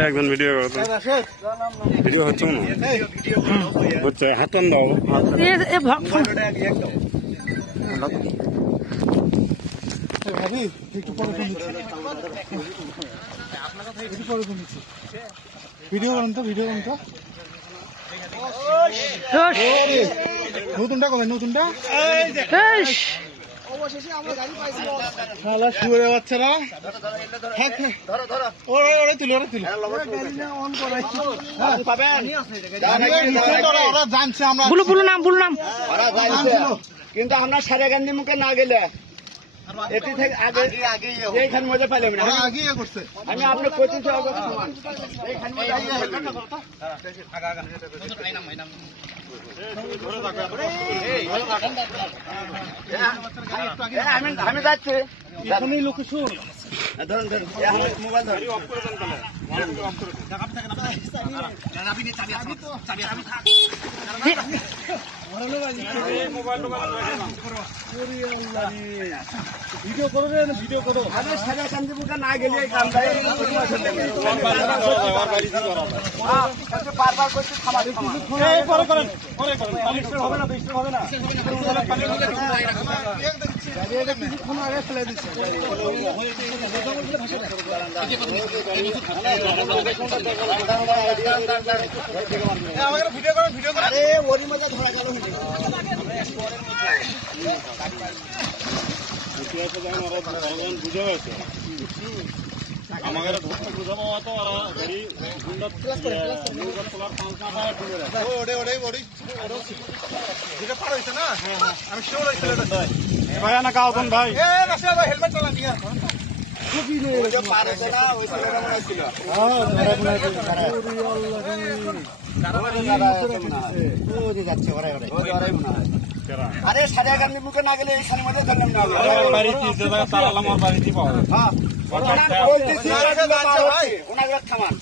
একজন ভিডিও করতো ভিডিও হচ্ছে না বুঝছে হাতন দাও ভাবি একটু পরে ভিডিও করুন তো নতুনটা কবে নতুনটা শুয়ে বাচ্চারা ওরা জানছে আমরা কিন্তু আমরা সারা গান্ধী মুখে না গেলে এটি থেকে আগে এইখান মধ্যে পাইলাম না আগে করছে আমি আপনার 25 অগস্ট সমান আমি যাচ্ছি এখনই লোক শুন ধরুন মোবাইল ধরুন ভিডিও করো ভিডিও করো আরে সারা কান্দি মুখে না গেলে এই কামটা বারবার করতে হবে না কিছুক্ষণ আগে ফেলে দিচ্ছে ভিডিও করো আরে ওরই মধ্যে ধরা গেল বুঝে গেছে আমাদের বুঝাবো তো ওরা গাড়ি ভাই না কাউন ভাই হেলমেট চালা নিয়ে আরে সারা গান্ধী মুখে না গেলে এইখানে মধ্যে ধরলাম না ওনাকে থামান